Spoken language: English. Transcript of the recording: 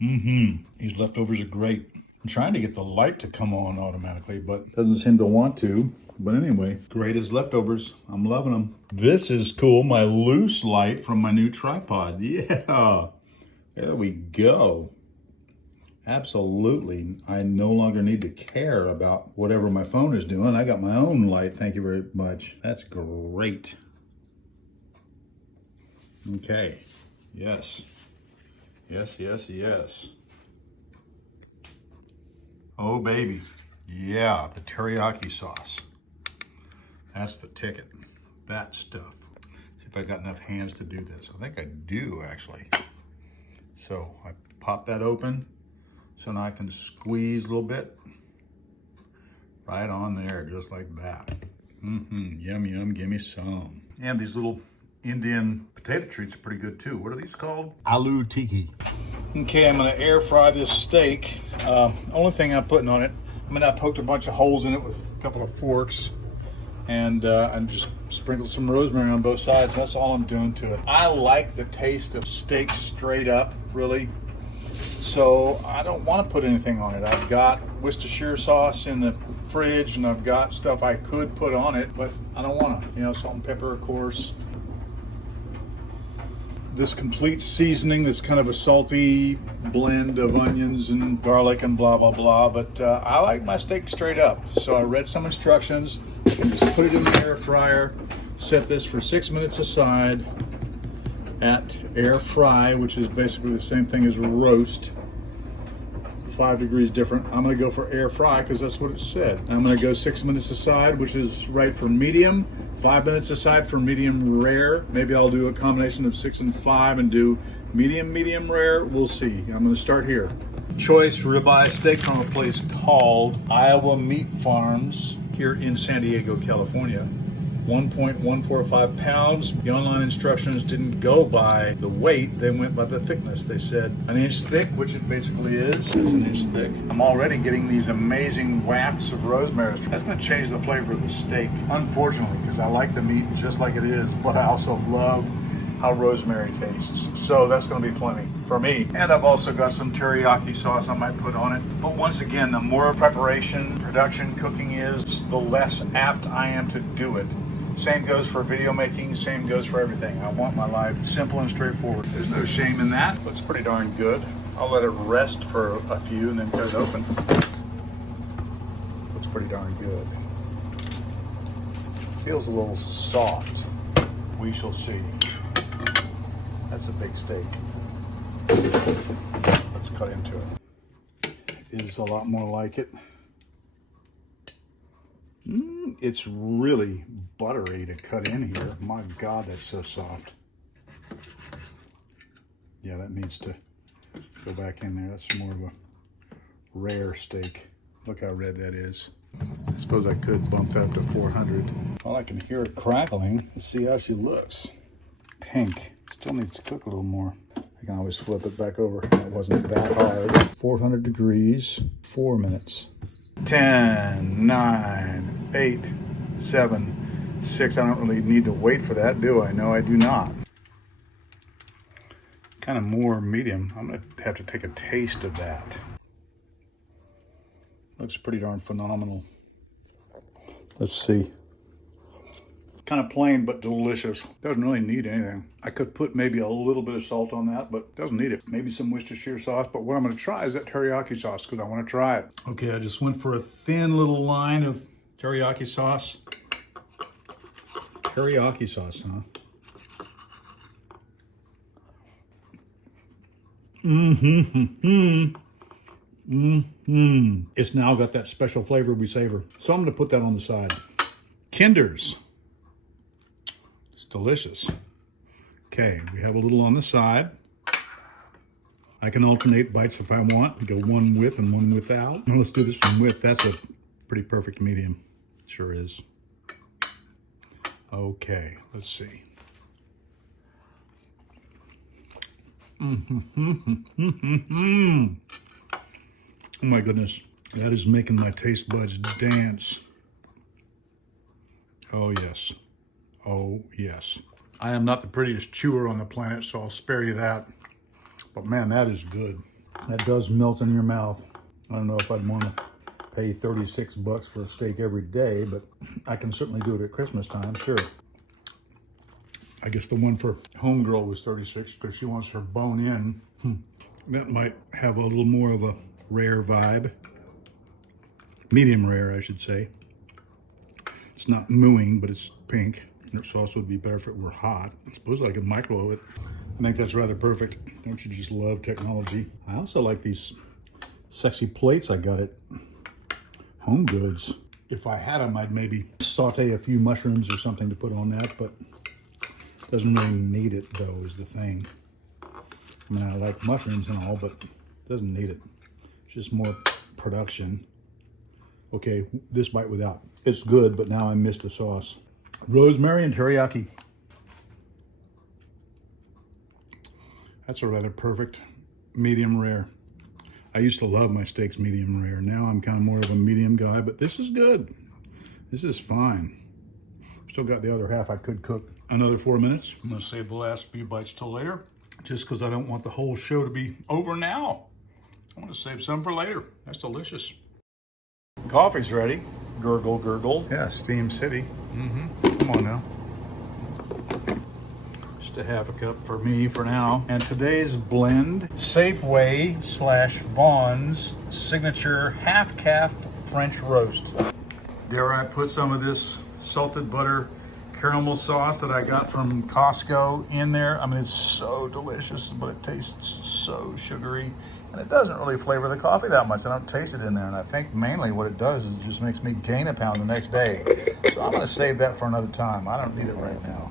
These leftovers are great. I'm trying to get the light to come on automatically, but doesn't seem to want to. But anyway, great as leftovers. I'm loving them. This is cool. My loose light from my new tripod. Yeah, there we go. Absolutely. I no longer need to care about whatever my phone is doing. I got my own light. Thank you very much. That's great. Okay. Yes. Yes, yes, yes. Oh, baby. Yeah, the teriyaki sauce. That's the ticket. That stuff. See if I got enough hands to do this. I think I do, actually. So I pop that open. So now I can squeeze a little bit. Right on there, just like that. Yum, yum, give me some. And these little Indian potato treats are pretty good too. What are these called? Aloo tikki. Okay, I'm gonna air fry this steak. Only thing I'm putting on it, I poked a bunch of holes in it with a couple of forks, and I just sprinkled some rosemary on both sides. That's all I'm doing to it. I like the taste of steak straight up, really. So I don't want to put anything on it. I've got Worcestershire sauce in the fridge, and I've got stuff I could put on it, but I don't want to. You know, salt and pepper, of course. This complete seasoning, this kind of a salty blend of onions and garlic and blah, blah, blah. But I like my steak straight up. So I read some instructions. I can just put it in the air fryer, set this for 6 minutes aside at air fry, which is basically the same thing as roast. 5 degrees different. I'm gonna go for air fry because that's what it said. I'm gonna go 6 minutes aside, which is right for medium, 5 minutes aside for medium rare. Maybe I'll do a combination of 6 and 5 and do medium rare. We'll see. I'm gonna start here. Choice ribeye steak from a place called Iowa Meat Farms here in San Diego, California. 1.145 pounds. The online instructions didn't go by the weight, they went by the thickness. They said an inch thick, which it basically is. It's an inch thick. I'm already getting these amazing wafts of rosemary. That's gonna change the flavor of the steak, unfortunately, because I like the meat just like it is, but I also love how rosemary tastes. So that's gonna be plenty for me. And I've also got some teriyaki sauce I might put on it. But once again, the more preparation, production, cooking is, the less apt I am to do it. Same goes for video making, same goes for everything. I want my life simple and straightforward. There's no shame in that. Looks pretty darn good. I'll let it rest for a few and then cut it open. Looks pretty darn good. Feels a little soft. We shall see. That's a big steak. Let's cut into it. It is a lot more like it. It's really buttery to cut in here. My God, that's so soft. Yeah, that needs to go back in there. That's more of a rare steak. Look how red that is. I suppose I could bump that up to 400. Well, I can hear it crackling. Let's see how she looks. Pink. Still needs to cook a little more. I can always flip it back over. It wasn't that hard. 400 degrees, 4 minutes. 10, 9, 8, 7, 6. I don't really need to wait for that, do I? No, I do not. Kind of more medium. I'm going to have to take a taste of that. Looks pretty darn phenomenal. Let's see. Kind of plain but delicious. Doesn't really need anything. I could put maybe a little bit of salt on that, but doesn't need it. Maybe some Worcestershire sauce, but what I'm gonna try is that teriyaki sauce because I want to try it. Okay, I just went for a thin little line of teriyaki sauce. Teriyaki sauce, huh? It's now got that special flavor we savor. So I'm gonna put that on the side. Kinder's. It's delicious. Okay, we have a little on the side. I can alternate bites if I want. Go one with and one without. Now let's do this one with. That's a pretty perfect medium. Sure is. Okay, let's see. Oh my goodness, that is making my taste buds dance. Oh yes. Oh, yes. I am not the prettiest chewer on the planet, so I'll spare you that. But man, that is good. That does melt in your mouth. I don't know if I'd want to pay 36 bucks for a steak every day, but I can certainly do it at Christmas time, sure. I guess the one for homegirl was 36 because she wants her bone in. That might have a little more of a rare vibe. Medium rare, I should say. It's not mooing, but it's pink. Their sauce would be better if it were hot. I suppose I could microwave it. I think that's rather perfect. Don't you just love technology? I also like these sexy plates I got at Home Goods. If I had them, I'd maybe saute a few mushrooms or something to put on that, but doesn't really need it though, is the thing. I mean, I like mushrooms and all, but doesn't need it. It's just more production. Okay, this bite without. It's good, but now I missed the sauce. Rosemary and teriyaki. That's a rather perfect medium rare. I used to love my steaks medium rare. Now I'm kind of more of a medium guy, but this is good. This is fine. Still got the other half I could cook. Another 4 minutes. I'm gonna save the last few bites till later, just because I don't want the whole show to be over now. I want to save some for later. That's delicious. Coffee's ready. Gurgle, gurgle. Yeah, Steam City. Come on now. Just a half a cup for me for now. And today's blend, Safeway / Vaughn's signature half calf French roast. Dare I put some of this salted butter caramel sauce that I got from Costco in there? I mean, it's so delicious, but it tastes so sugary. And it doesn't really flavor the coffee that much. I don't taste it in there. And I think mainly what it does is it just makes me gain a pound the next day. So I'm gonna save that for another time. I don't need it right now.